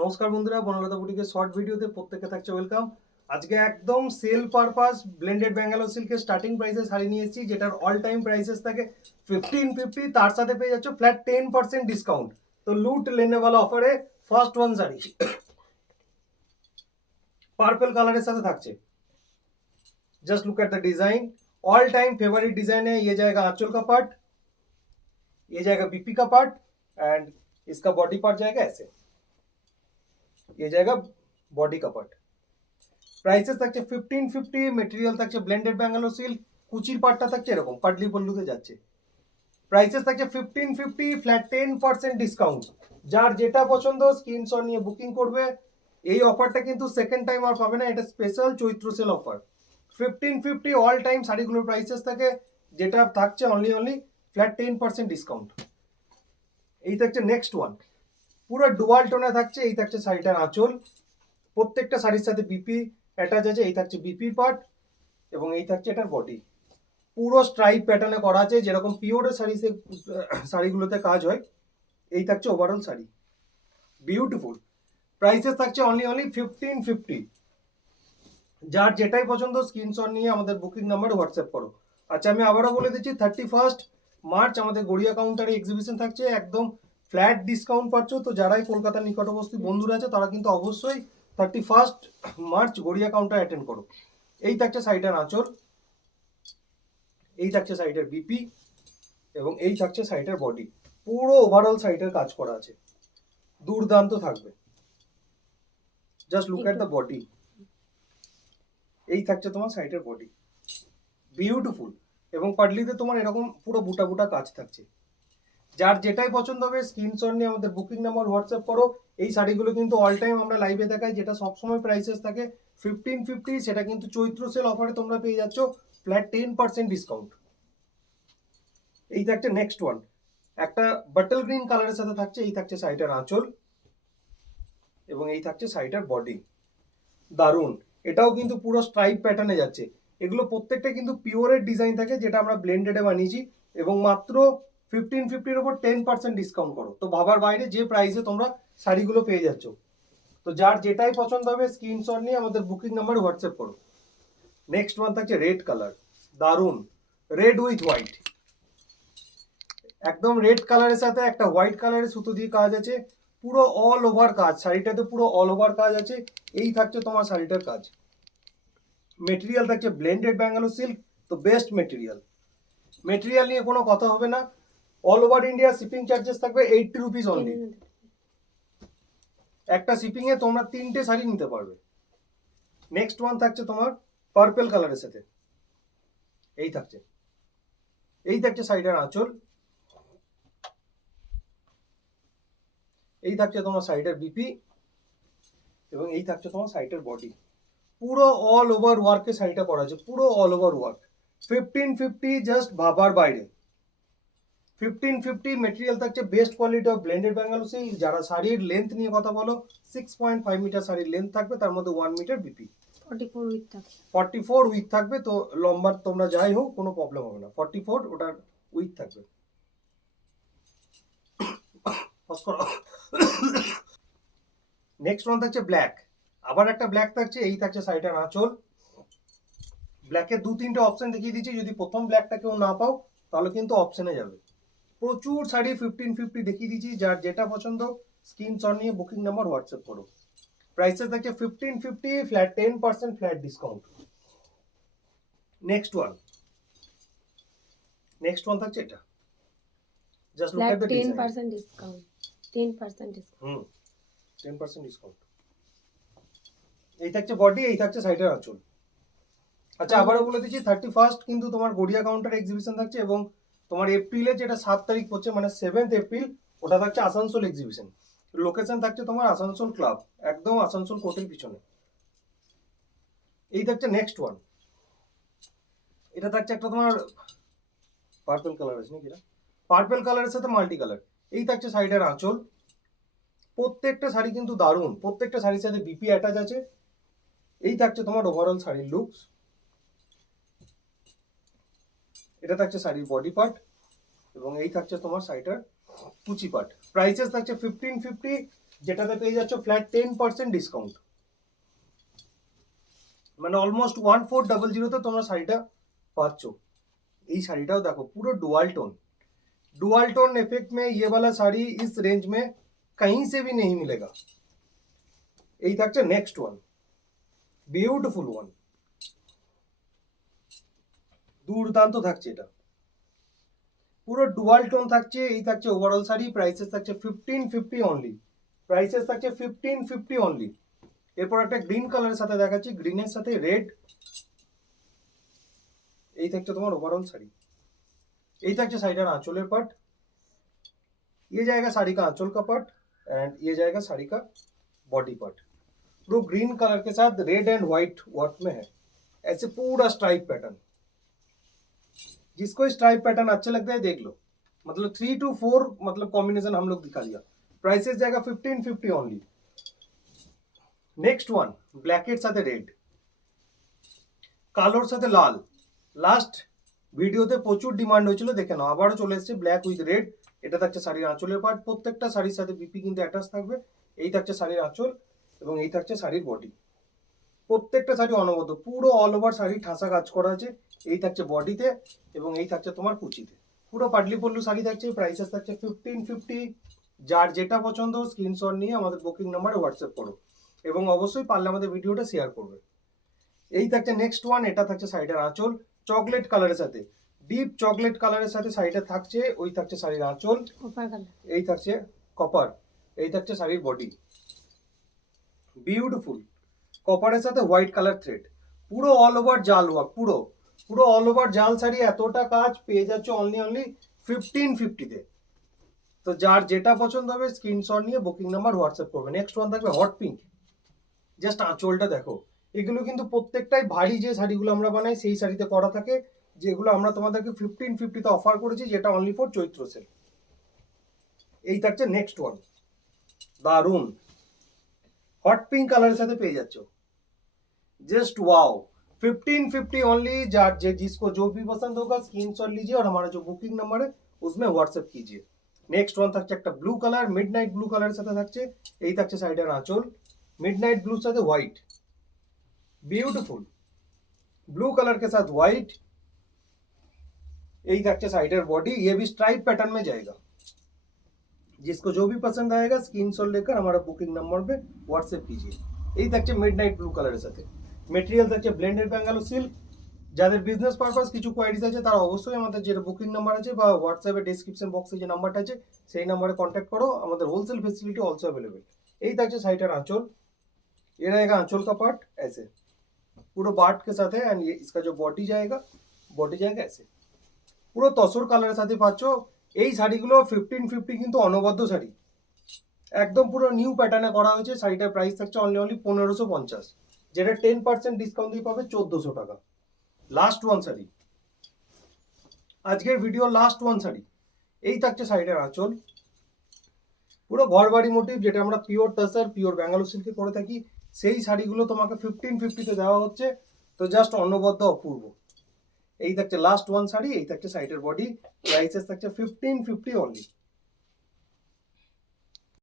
নমস্কার বন্ধুরা, বনলতা বুটিকের শর্ট ভিডিওতে প্রত্যেককে থাকছে ওয়েলকাম। আজকে একদম সেল পারপাস ব্লেন্ডেড ব্যাঙ্গালোর সিল্কের স্টার্টিং প্রাইসে শাড়ি নিয়ে এসেছি, যেটার অল টাইম প্রাইসেস থাকে 1550। তার সাথে পেয়ে যাচ্ছ ফ্ল্যাট 10% ডিসকাউন্ট। তো লুট লেনেওয়ালা অফারে ফার্স্ট ওয়ান শাড়ি পার্পল কালারের সাথে থাকছে। Just look at the design, all time favourite design है। ये जाएगा आंचल का पार्ट, ये जाएगा बीपी का पार्ट एंड इसका बॉडी पार्ट जाएगा ऐसे, ये जाएगा बॉडी का पार्ट। প্রাইসেস থাকছে 1550, মেটেরিয়াল থাকছে ব্লেন্ডেড ব্যাঙ্গালোর সিল্ক, কুচির পাটটা থাকছে এরকম পাটলি পল্লুতে যাচ্ছে। প্রাইসেস থাকছে 1550, ফ্ল্যাট 10% ডিসকাউন্ট। যার যেটা পছন্দ স্ক্রিনশট নিয়ে বুকিং করবে। এই অফারটা কিন্তু সেকেন্ড টাইম আর পাবে না, এটা special Chaitra sale offer. 1550 all time শাড়িগুলোর প্রাইসেস থাকে, যেটা থাকছে অনলি ফ্ল্যাট 10% ডিসকাউন্ট। এই থাকছে নেক্সট ওয়ান, পুরো ডুয়াল টোনে থাকছে। এই থাকছে শাড়িটার আঁচল, প্রত্যেকটা শাড়ির সাথে বিপি অ্যাটাচ আছে। এই থাকছে বিপির পার্ট এবং এই থাকছে এটার বডি। পুরো স্ট্রাইপ প্যাটার্নে করা আছে, যেরকম পিওরের শাড়িগুলোতে কাজ হয়। এই থাকছে ওভারঅল শাড়ি, বিউটিফুল। প্রাইসেস থাকছে অনলি 1550। যার যেটাই পছন্দ স্ক্রিনশট নিয়ে আমাদের বুকিং নাম্বার হোয়াটসঅ্যাপ করো। আচ্ছা, আমি আবারও বলে দিচ্ছি 31 মার্চ আমাদের গড়িয়া কাউন্টারে এক্সিবিশন থাকছে, একদম ফ্ল্যাট ডিসকাউন্ট পাচ্ছ। তো যারাই কলকাতার নিকটবর্তী বন্ধুরা আছে তারা কিন্তু অবশ্যই 31 মার্চ গড়িয়া কাউন্টার অ্যাটেন্ড করো। এই থাকছে শাড়িটার আঁচল, এই থাকছে শাড়িটার বিপি এবং এই থাকছে শাড়িটার বডি। পুরো ওভারঅল শাড়িটার কাজ করা আছে, দুর্দান্ত থাকবে। Just look at the body. এই থাকছে তোমার শাড়িটার বডি, বিউটিফুল। এবং পাটলিতে তোমার এরকম পুরো বুটা বুটা কাজ থাকছে। যার যেটাই পছন্দ হবে স্ক্রিনশট নিয়ে আমাদের বুকিং নাম্বার হোয়াটসঅ্যাপ করো। এই শাড়িগুলো কিন্তু অল টাইম আমরা লাইভে দেখাই, যেটা সবসময় প্রাইসেস থাকে 1550, সেটা কিন্তু চৈত্র সেল অফারে তোমরা পেয়ে যাচ্ছ ফ্ল্যাট 10% ডিসকাউন্ট। এই থাকছে নেক্সট ওয়ান, একটা বাটল গ্রিন কালারের সাথে থাকছে। এই থাকছে শাড়িটার আঁচল এবং এই থাকছে শাড়িটার বডি, দারুণ। এটাও কিন্তু পুরো স্ট্রাইপ প্যাটার্নে যাচ্ছে। এগুলো প্রত্যেকটা কিন্তু পিওরের ডিজাইন থাকে, যেটা আমরা ব্লেন্ডেডে বানিয়েছি এবং মাত্র 1550-র উপর 10% ডিসকাউন্ট করো। তো ভাবার বাইরে যে প্রাইসে তোমরা শাড়িগুলো পেয়ে যাচ্ছ। তো যার যেটাই পছন্দ হবে স্ক্রিনশট নিয়ে আমাদের বুকিং নাম্বার হোয়াটসঅ্যাপ করো। নেক্সট ওয়ান থাকছে রেড কালার, দারুণ। রেড উইথ হোয়াইট, একদম রেড কালারের সাথে একটা হোয়াইট কালারের সুতো দিয়ে কাজ আছে। পুরো অল ওভার কাজ, শাড়িটাতে পুরো অল ওভার কাজ আছে। এই থাকছে তোমার শাড়িটার কাজ। মেটেরিয়াল থাকছে ব্লেন্ডেড ব্যাঙ্গালোর সিল্ক, তো বেস্ট মেটেরিয়াল। মেটেরিয়াল নিয়ে কোনো কথা হবে না। All over India shipping charges থাকবে 80 রুপিস অনলি। একটা শিপিং এ তোমরা 3টে শাড়ি নিতে পারবে। নেক্সট ওয়ান থাকছে তোমার পার্পল কালারের সাথে। এই থাকছে, এই থাকছে শাড়িটার আঁচল, এই থাকছে তোমার শাড়িটার বিপি এবং এই থাকছে তোমার শাড়িটার বডি। পুরো অল ওভার ওয়ার্কে শাড়িটা করা আছে, পুরো অল ওভার ওয়ার্ক। 1550 জাস্ট ভাবার বাইরে। 1550 মেটেরিয়াল থাকছে best quality of blended Bangalore silk. যারা শাড়ির লেন্থ নিয়ে কথা বলো, 6.5 মিটার শাড়ির লেন্থ থাকবে, তার মধ্যে 1 মিটার বিপি, 44 উইক থাকবে। তো লম্বা তোমরা যাই হোক কোনো প্রবলেম হবে না, 44 ওটার উইক থাকবে। নেক্সট ওয়ান থাকছে ব্ল্যাক, আবার একটা ব্ল্যাক থাকছে। এই থাকছে শাড়িটার আঁচল। ব্ল্যাকের 2-3টে অপশন দেখিয়ে দিচ্ছি, যদি প্রথম ব্ল্যাকটা কেউ না পাও তাহলে কিন্তু অপশনে যাবে। প্রচুর শাড়ি 1550 দেখিয়ে দিচ্ছি, যার যেটা পছন্দ স্ক্রিনশট নিয়ে বুকিং নাম্বার হোয়াটসঅ্যাপ করো। প্রাইসেস থাকছে 1550, flat 10% flat discount. Next one থাকছে এটা, just look at the design. 10% discount, 10% discount. 10% discount. এই থাকছে বডি, এই থাকছে শাড়িটার আঁচল। আচ্ছা, আবারও বলে দিচ্ছি 31 কিন্তু তোমার গড়িয়া কাউন্টার এক্সিবিশন থাকছে এবং তোমার এপ্রিলে যেটা 7 তারিখ হচ্ছে, মানে 7th এপ্রিল, ওটা থাকছে আসানসোল এক্সিবিশন। লোকেশন থাকছে তোমার আসানসোল ক্লাব, একদম আসানসোল কোর্টের পিছনে। এই থাকছে নেক্সট ওয়ান, এটা থাকছে একটা তোমার পার্পল কালার আছে নাকি, এটা পার্পল কালারের সাথে মাল্টি কালার। এই থাকছে শাড়িটার আঁচল। প্রত্যেকটা শাড়ি কিন্তু দারুণ, প্রত্যেকটা শাড়ির সাথে বিপি অ্যাটাচ আছে। এই থাকছে তোমার ওভারঅল শাড়ির লুকস। এটা থাকছে শাড়ির বডি পার্ট এবং এই থাকছে তোমার শাড়িটার কুচি পার্ট। প্রাইসেস থাকছে 1550, যেটাতে পেয়ে যাচ্ছ ফ্ল্যাট 10% ডিসকাউন্ট, মানে অলমোস্ট 1400 তোমরা শাড়িটা পাচ্ছ। এই শাড়িটাও দেখো পুরো डुअल टोन इफेक्ट में ये वाला साड़ी इस रेंज में कहीं से भी नहीं मिलेगा। এই থাকছে নেক্সট ওয়ান, বিউটিফুল ওয়ান, দুর্দান্ত থাকছে এটা, পুরো ডুয়াল টোন থাকছে। এই থাকছে ওভারঅল শাড়ি, প্রাইসেস থাকছে 1550 অনলি, প্রাইসেস থাকছে 1550 অনলি। এরপর একটা গ্রিন কালারের সাথে দেখাচ্ছি, গ্রিনের সাথে রেড। এই থাকছে তোমার ওভারঅল শাড়ি, এই থাকছে শাড়িটার आंचलेर पार्ट, ये जाएगा साड़ी का आंचल का पार्ट एंड ये जाएगा साड़ी का बॉडी पार्ट। पूरा ग्रीन कलर के साथ रेड एंड व्हाइट वर्क में है, ऐसे पूरा स्ट्राइप पैटर्न। जिसको स्ट्राइप पैटर्न अच्छे लगता है देख लो, मतलब 3 to 4 मतलब कॉम्बिनेशन हम लोग दिखा दिया। प्राइसेस जाएगा 1550 ओनली। नेक्स्ट वन ब्लैकेट साथे रेड, কালোর সাথে লাল, লাস্ট ভিডিওতে প্রচুর ডিমান্ড হয়েছিল, দেখে নাও আবারও চলে এসেছে ব্ল্যাক উইথ রেড। এটা থাকছে শাড়ির আঁচলের পার্ট, প্রত্যেকটা শাড়ির সাথে বিপি কিন্তু অ্যাটাচ থাকবে। এই থাকছে শাড়ির আঁচল এবং এই থাকছে শাড়ির বডি, প্রত্যেকটা শাড়ি অনবদ্য, পুরো অল ওভার শাড়ি ঠাসা কাজ করা আছে। এই থাকছে বডিতে এবং এই থাকছে তোমার কুচিতে, পুরো পাটলি পল্লু শাড়ি থাকছে। প্রাইসেস থাকছে 1550। যার যেটা পছন্দ স্ক্রিনশট নিয়ে আমাদের বুকিং নাম্বারে হোয়াটসঅ্যাপ করো এবং অবশ্যই পারলে আমাদের ভিডিওটা শেয়ার করবে। এই থাকছে নেক্সট ওয়ান, এটা থাকছে শাড়িটার আঁচল চকলেট কালারের সাথে, ডিপ চকলেট কালারের সাথে শাড়িটা থাকছে। ওই থাকছে শাড়ির আঁচল, কপার কালার, এই থাকছে কপার, এই থাকছে শাড়ির বডি, বিউটিফুল কপারের সাথে হোয়াইট কালার থ্রেড, পুরো অল ওভার জাল ওয়ার্ক, পুরো পুরো অল ওভার জাল শাড়ি, এতটা কাজ পেয়ে যাচ্ছ অনলি 1550-তে। তো যার যেটা পছন্দ হবে স্ক্রিনশট নিয়ে বুকিং নাম্বার হোয়াটসঅ্যাপ করবে। নেক্সট ওয়ান থাকবে হট পিঙ্ক, জাস্ট আঁচলটা দেখো। এগুলো কিন্তু প্রত্যেকটাই ভারী যে শাড়িগুলো আমরা বানাই সেই শাড়িতে করা থাকে, যেগুলো আমরা তোমাদেরকে 1550-তে অফার করেছি, যেটা অনলি ফর চৈত্র সেল। এই থাকছে নেক্সট ওয়ান, দারুন हॉट पिंक कलर साथ पे जाচ্ছো, जस्ट वाओ 1550 ओनली। जिसको जो भी पसंद होगा स्क्रीनशॉट लीजिए और हमारा जो बुकिंग नंबर है उसमें व्हाट्सएप कीजिए। नेक्स्ट वन থাকছে একটা ব্লু কালার, মিডনাইট ব্লু কালারের সাথে থাকছে। এই থাকছে সাইডের আঁচল, মিডনাইট ব্লুর সাথে হোয়াইট, ब्यूटीफुल ब्लू कलर के साथ व्हाइट। यही থাকছে साइडर बॉडी, ये भी स्ट्राइप पैटर्न में जाएगा। जिसको जो भी पसंद आएगा स्क्रीनशॉट लेकर हमारा बुकिंग नंबर पे व्हाट्सएप कीजिए। यही থাকছে মিডনাইট ব্লু কালারের সাথে। মেটেরিয়াল থাকছে ব্লেন্ডেড ব্যাঙ্গালোর সিল্ক। যাদের বিজনেস পারপাস কিছু কোয়ারিজ আছে তারা অবশ্যই আমাদের যে বুকিং নাম্বার আছে বা হোয়াটসঅ্যাপে ডেসক্রিপশন বক্সে যে নাম্বারটা আছে সেই নাম্বারে কন্ট্যাক্ট করো। আমাদের होलसेल फैसिलिटी ऑल्सो अवेलेबल। यही থাকছে সাইডের आंचल, ये रहेगा आंचल का पार्ट ऐसे पूरा बाट के साथ है एंड ये इसका जो बॉडी जाएगा ऐसे পুরো তসর কালারের সাথে পাচ্ছ। এই শাড়িগুলো 1550 কিন্তু অনবদ্য শাড়ি, একদম পুরো নিউ প্যাটার্নে করা হয়েছে। শাড়িটার প্রাইস থাকছে অনলি 1550, যেটা 10% ডিসকাউন্ট দিয়ে পাবে 1400 টাকা। লাস্ট ওয়ান শাড়ি, আজকের ভিডিও লাস্ট ওয়ান শাড়ি। এই থাকছে শাড়িটার আঁচল, পুরো ঘরবাড়ি মোটিভ, যেটা আমরা পিওর টাসার পিওর ব্যাঙ্গালোর সিল্কে করে থাকি, সেই শাড়িগুলো তোমাকে 1550-তে দেওয়া হচ্ছে। তো জাস্ট অনবদ্য অপূর্ব। এই থাকছে লাস্ট ওয়ান শাড়ি, এই থাকছে সাইডের বডি, প্রাইসেস থাকছে 1550 অনলি।